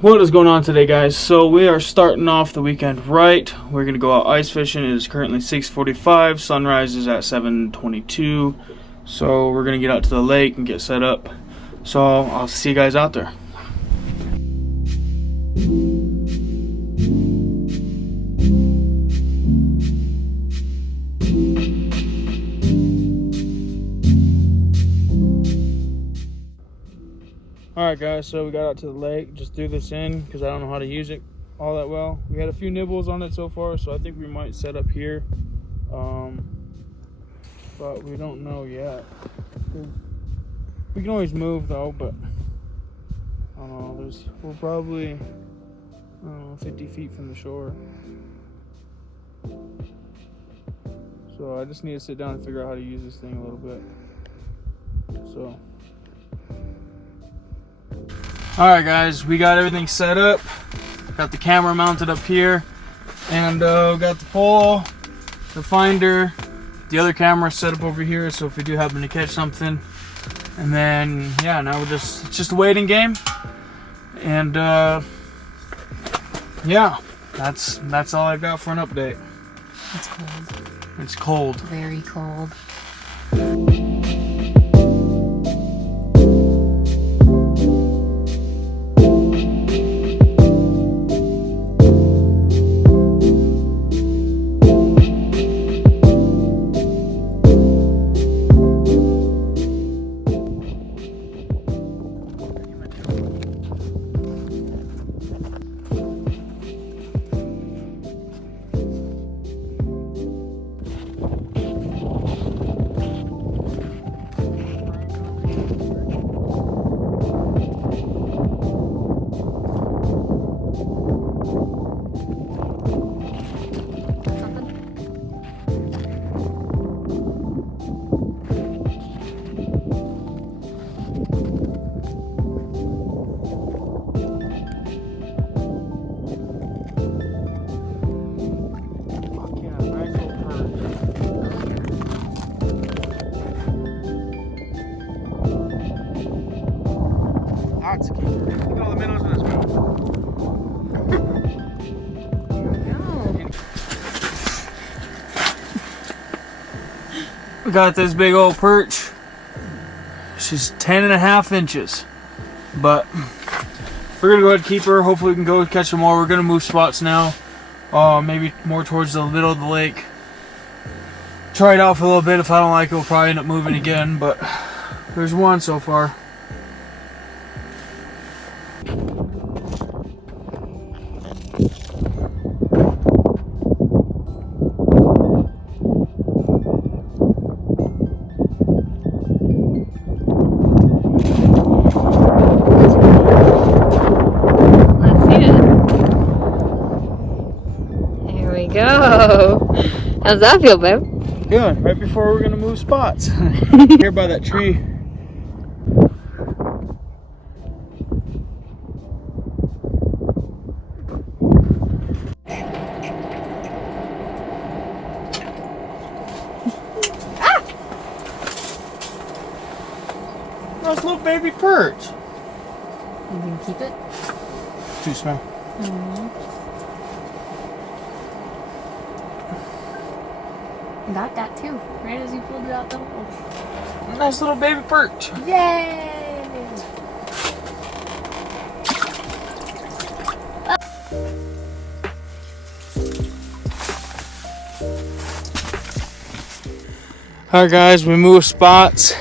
What is going on today, guys? So we are starting off the weekend right. We're gonna go out ice fishing. It is currently 6:45. Sunrise is at 7:22. So we're gonna get out to the lake and get set up. So I'll see you guys out there. Alright guys, so we got out to the lake, just threw this in because I don't know how to use it all that well. We had a few nibbles on it so far, so I think we might set up here. But we don't know yet. We can always move though, but I don't know, we're probably, I don't know, 50 feet from the shore. So I just need to sit down and figure out how to use this thing a little bit. So alright guys, we got everything set up. Got the camera mounted up here, and got the pole, the finder, the other camera set up over here, so if we do happen to catch something. And then yeah, now it's just a waiting game. And yeah, that's all I got for an update. It's cold. It's cold. Very cold. Look at all the minnows in this one. We got this big old perch. She's 10.5 inches. But we're gonna go ahead and keep her. Hopefully we can go catch some more. We're gonna move spots now. Maybe more towards the middle of the lake. Try it out for a little bit. If I don't like it, we'll probably end up moving again. But there's one so far. Go. How's that feel, babe? Good. Right before we're gonna move spots. Here by that tree. Ah! Nice little baby perch. You can keep it? Too small. Got that too, right as you pulled it out the hole. Nice little baby perch. Yay! Alright guys, we moved spots.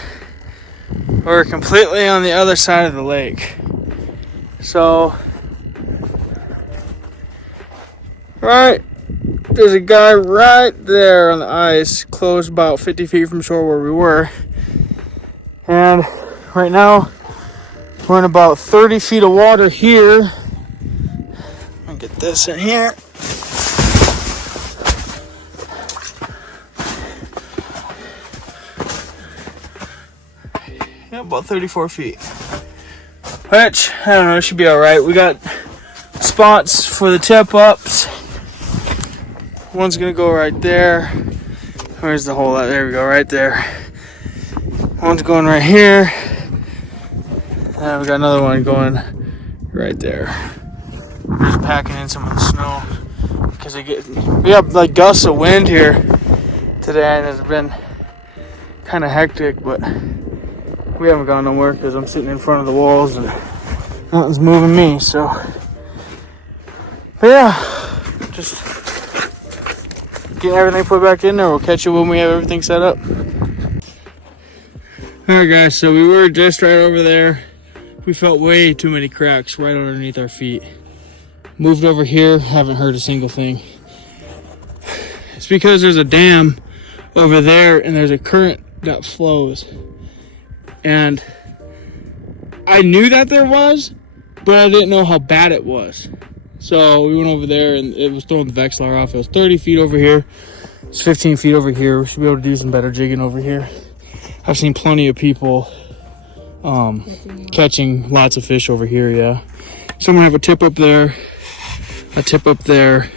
We're completely on the other side of the lake. So, right, there's a guy right there on the ice, close about 50 feet from shore where we were. And right now, we're in about 30 feet of water here. I'll get this in here. Yeah, about 34 feet. Which, I don't know, it should be alright. We got spots for the tip ups. One's gonna go right there. Where's the hole at? There we go, right there. One's going right here. And we got another one going right there. Just packing in some of the snow because we have like gusts of wind here today, and it's been kind of hectic. But we haven't gone nowhere because I'm sitting in front of the walls and nothing's moving me. So, but yeah, just getting everything put back in there. We'll catch you when we have everything set up. Alright guys, so we were just right over there. We felt way too many cracks right underneath our feet. Moved over here, haven't heard a single thing. It's because there's a dam over there and there's a current that flows. And I knew that there was, but I didn't know how bad it was. So we went over there and it was throwing the Vexilar off. It was 30 feet over here. It's 15 feet over here. We should be able to do some better jigging over here. I've seen plenty of people catching lots of fish over here, yeah. So I'm gonna have a tip up there, a tip up there,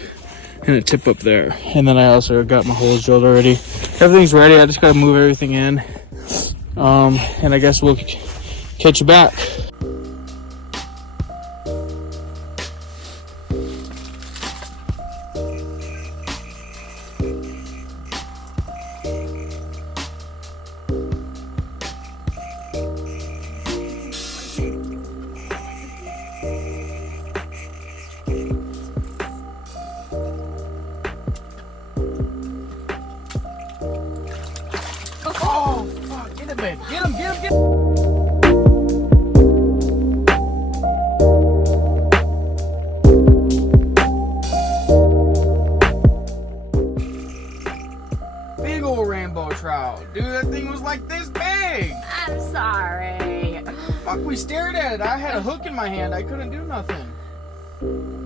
and a tip up there. And then I also got my holes drilled already. Everything's ready, I just gotta move everything in. And I guess we'll catch you back. Oh, fuck, get him, man. Get him, get him, get him. Big old rainbow trout. Dude, that thing was like this big. I'm sorry. Fuck, we stared at it. I had a hook in my hand. I couldn't do nothing.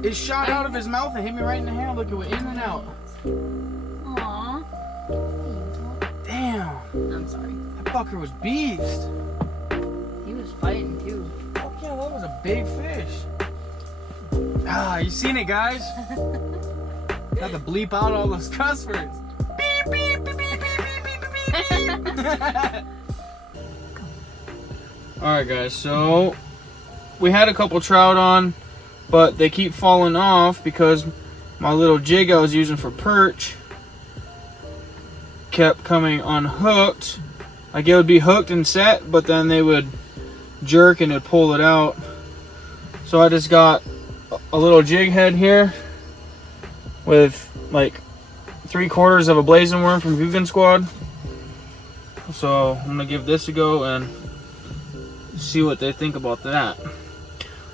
It shot out of his mouth and hit me right in the hand. Look, it went in and out. Aww. Damn. I'm sorry. That fucker was beast. He was fighting too. Fuck yeah, that was a big fish. Ah, you seen it, guys? Got to bleep out all those cuss words. Beep, beep, beep, beep, beep, beep, beep, beep. Alright, guys, so we had a couple trout on, but they keep falling off because my little jig I was using for perch kept coming unhooked. Like it would be hooked and set, but then they would jerk and it'd pull it out. So I just got a little jig head here with like 3/4 of a blazing worm from Vegan Squad. So I'm gonna give this a go and see what they think about that.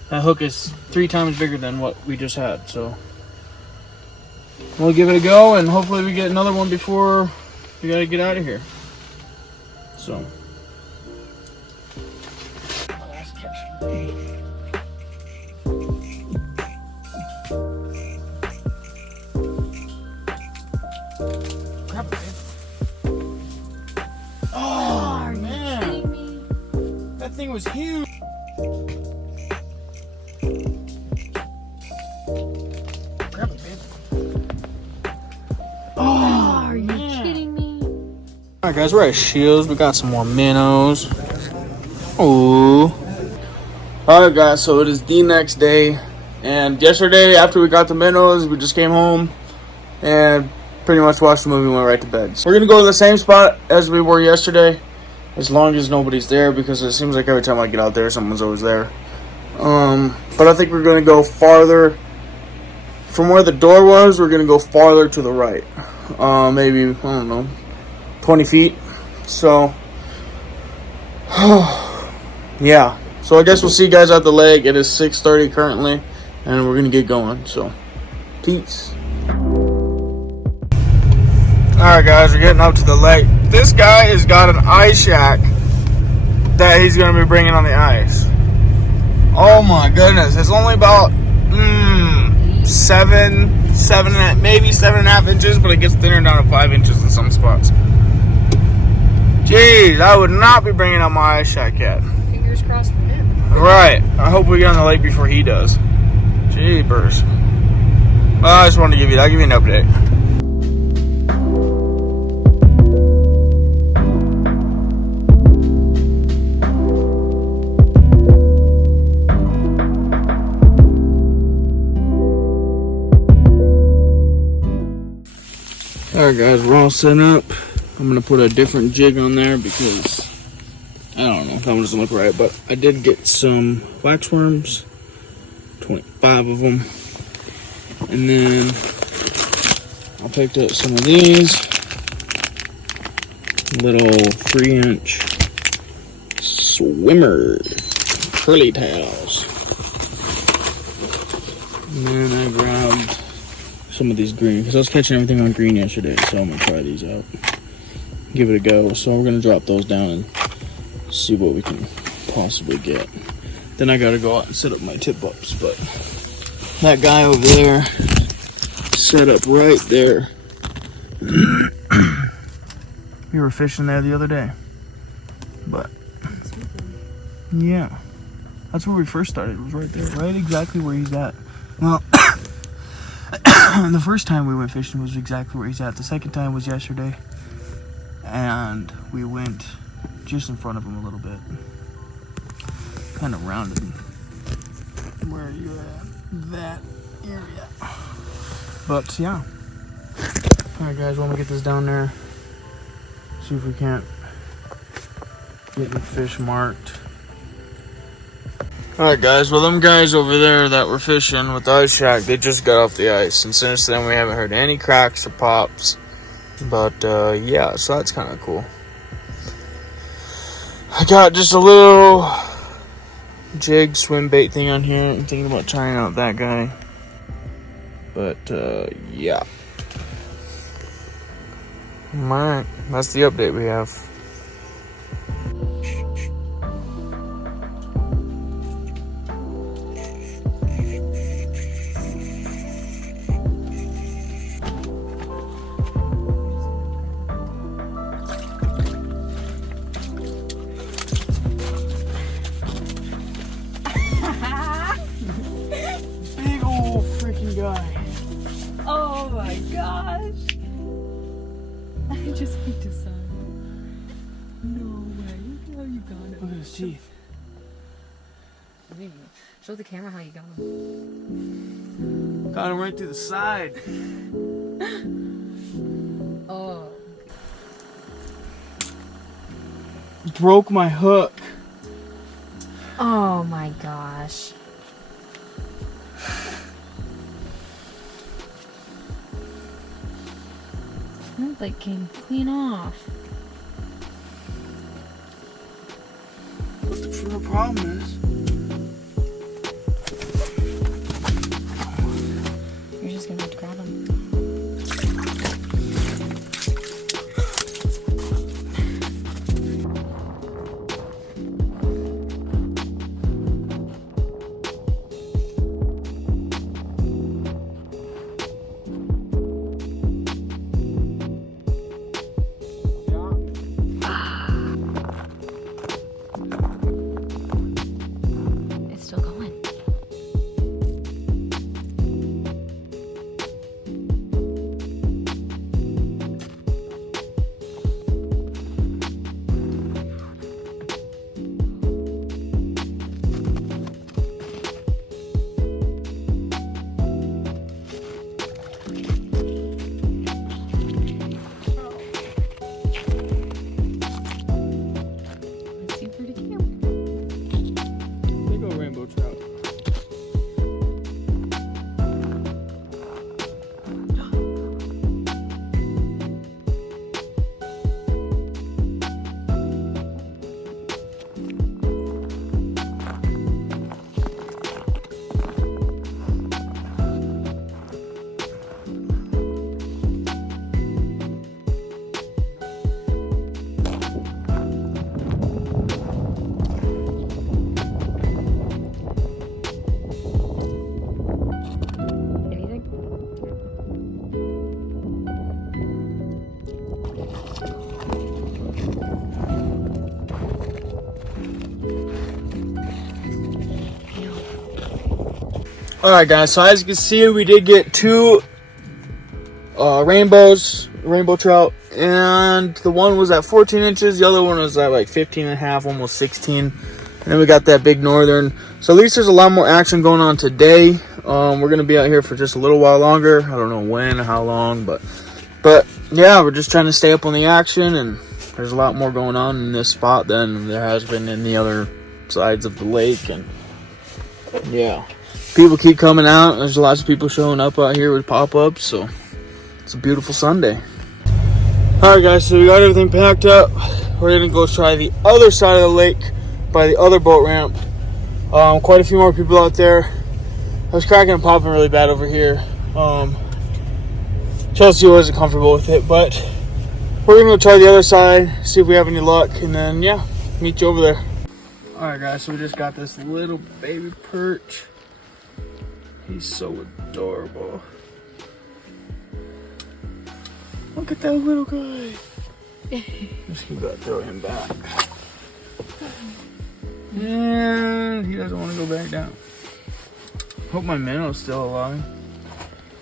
That hook is 3 times bigger than what we just had, so we'll give it a go and hopefully we get another one before we gotta get out of here. So oh man, that thing was huge. Grab it, babe. Oh, Are you kidding me? Alright guys, we're at Shields. We got some more minnows. Ooh. Alright guys, so it is the next day. And yesterday, after we got the minnows, we just came home and pretty much watched the movie and went right to bed. So we're going to go to the same spot as we were yesterday, as long as nobody's there, because it seems like every time I get out there, someone's always there. But I think we're going to go farther. From where the door was, we're going to go farther to the right. Maybe, I don't know, 20 feet. So, yeah. So I guess we'll see you guys at the lake. It is 6:30 currently, and we're going to get going. So, peace. Alright guys, we're getting up to the lake. This guy has got an ice shack that he's going to be bringing on the ice. Oh my goodness. It's only about, maybe 7.5 inches, but it gets thinner down to 5 inches in some spots. Jeez, I would not be bringing out my ice shack yet. Fingers crossed for him. Right. I hope we get on the lake before he does. Jeepers. Well, I just wanted to give you that. I'll give you an update. Alright guys, we're all set up. I'm gonna put a different jig on there because I don't know, that one doesn't look right, but I did get some waxworms, 25 of them. And then I picked up some of these little 3-inch swimmer curly tails. And then I grabbed some of these green because I was catching everything on green yesterday, so I'm gonna try these out, give it a go. So we're gonna drop those down and see what we can possibly get. Then I gotta go out and set up my tip ups, but that guy over there set up right there. We were fishing there the other day, but yeah, that's where we first started. It was right there, right exactly where he's at. Well, the first time we went fishing was exactly where he's at. The second time was yesterday, and we went just in front of him a little bit, kind of rounded where you're at, that area. But yeah, all right guys, when we get this down there, see if we can't get the fish marked. Alright guys, well them guys over there that were fishing with the ice shack, they just got off the ice, and since then we haven't heard any cracks or pops. But yeah, so that's kind of cool. I got just a little jig swim bait thing on here. I'm thinking about trying out that guy. But yeah. Alright, that's the update we have. Big old freaking guy. Oh my gosh. I just picked a son. No way. Look how you got it. Look at his teeth. Show the camera how you got him. Got him right through the side. Oh. Broke my hook. Oh my gosh. That like came clean off. What the true problem is? You're just gonna have to grab him. It's still going. Let's see pretty cute. Big old rainbow trout. Anything? Alright guys, so as you can see, we did get two rainbow trout, and the one was at 14 inches, the other one was at like 15 and a half, almost 16. And then we got that big northern. So at least there's a lot more action going on today. We're gonna be out here for just a little while longer. I don't know when or how long, but But yeah, we're just trying to stay up on the action, and there's a lot more going on in this spot than there has been in the other sides of the lake. And yeah, people keep coming out. There's lots of people showing up out here with pop-ups, so it's a beautiful Sunday. Alright guys, so we got everything packed up. We're gonna go try the other side of the lake by the other boat ramp. Quite a few more people out there. I was cracking and popping really bad over here. Chelsea wasn't comfortable with it, but we're gonna go try the other side, see if we have any luck, and then yeah, meet you over there. Alright guys, so we just got this little baby perch. He's so adorable. Look at that little guy. Just gotta throw him back. And he doesn't want to go back down. Hope my minnow's still alive.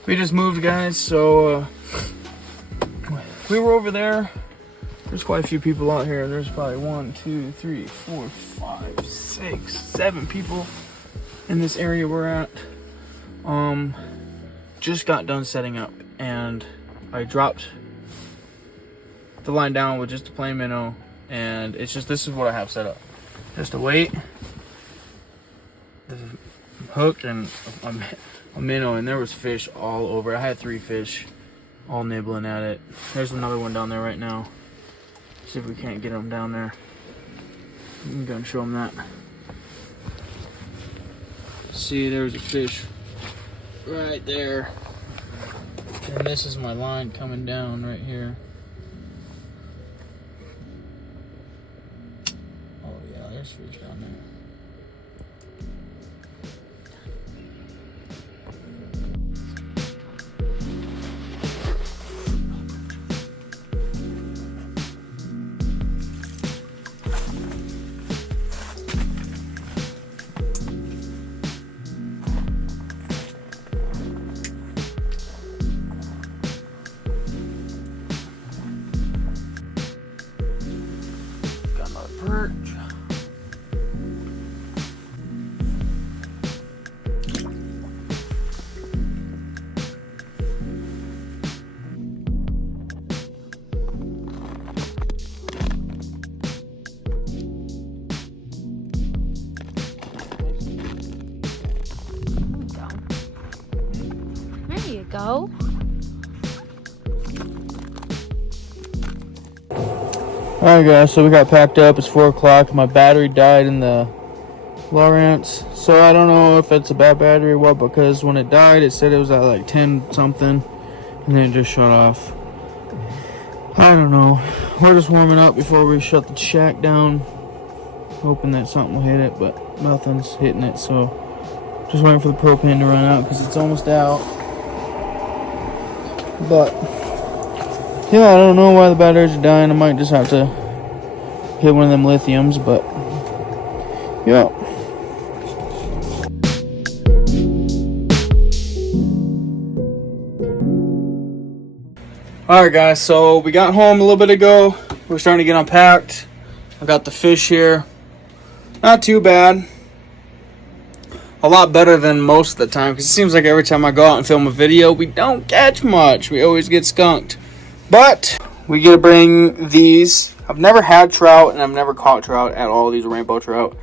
We just moved, guys, so we were over there. There's quite a few people out here. There's probably 1, 2, 3, 4, 5, 6, 7 people in this area we're at. Just got done setting up, and I dropped the line down with just a plain minnow, and it's just, this is what I have set up. Just a weight, the hook, and a minnow, and there was fish all over. I had 3 fish all nibbling at it. There's another one down there right now. See if we can't get them down there. I'm gonna show them that. See, there's a fish right there. And this is my line coming down right here. Oh yeah, there's fish down there. Perch. There you go. Alright guys, so we got packed up. It's 4 o'clock. My battery died in the Lowrance. So I don't know if it's a bad battery or what, because when it died it said it was at like 10 something and then it just shut off. I don't know. We're just warming up before we shut the shack down, hoping that something will hit it, but nothing's hitting it. So just waiting for the propane to run out because it's almost out. But yeah, I don't know why the batteries are dying. I might just have to hit one of them lithiums, but yeah. Alright guys, so we got home a little bit ago. We're starting to get unpacked. I got the fish here. Not too bad. A lot better than most of the time, because it seems like every time I go out and film a video, we don't catch much. We always get skunked. But we get to bring these. I've never had trout, and I've never caught trout at all. These are rainbow trout.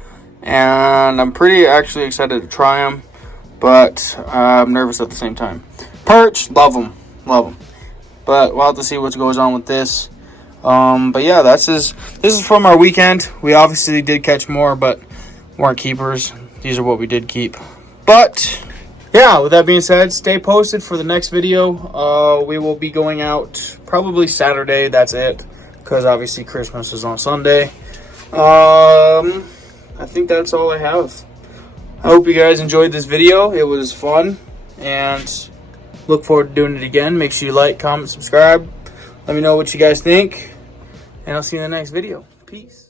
And I'm pretty actually excited to try them, but I'm nervous at the same time. Perch, love them. Love them. But we'll have to see what goes on with this. But yeah, this is from our weekend. We obviously did catch more, but weren't keepers. These are what we did keep. But yeah, with that being said, stay posted for the next video. We will be going out probably Saturday. That's it, because obviously Christmas is on Sunday. I think that's all I have. I hope you guys enjoyed this video. It was fun, and look forward to doing it again. Make sure you like, comment, subscribe. Let me know what you guys think, and I'll see you in the next video. Peace.